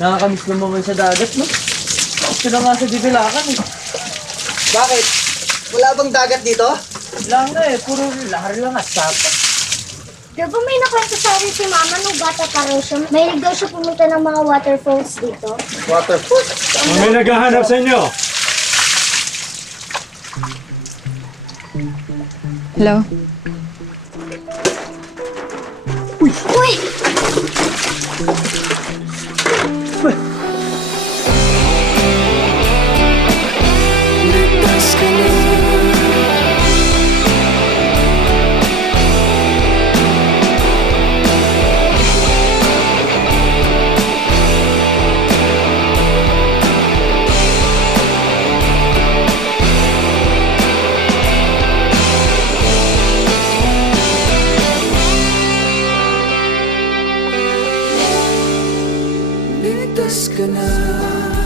Nakakamiss naman sa dagat, no? Gusto na nga sa dibilakan, eh. Bakit? Wala bang dagat dito? Wala nga eh, puro lahar lang at sapa. Di ba may nakwento sa akin si Mama nung bata pa raw siya? Mahilig daw siya pumunta ng mga waterfalls dito. Waterfall? May naghahanap sa inyo. Hello? Uy! Ligtas ka na.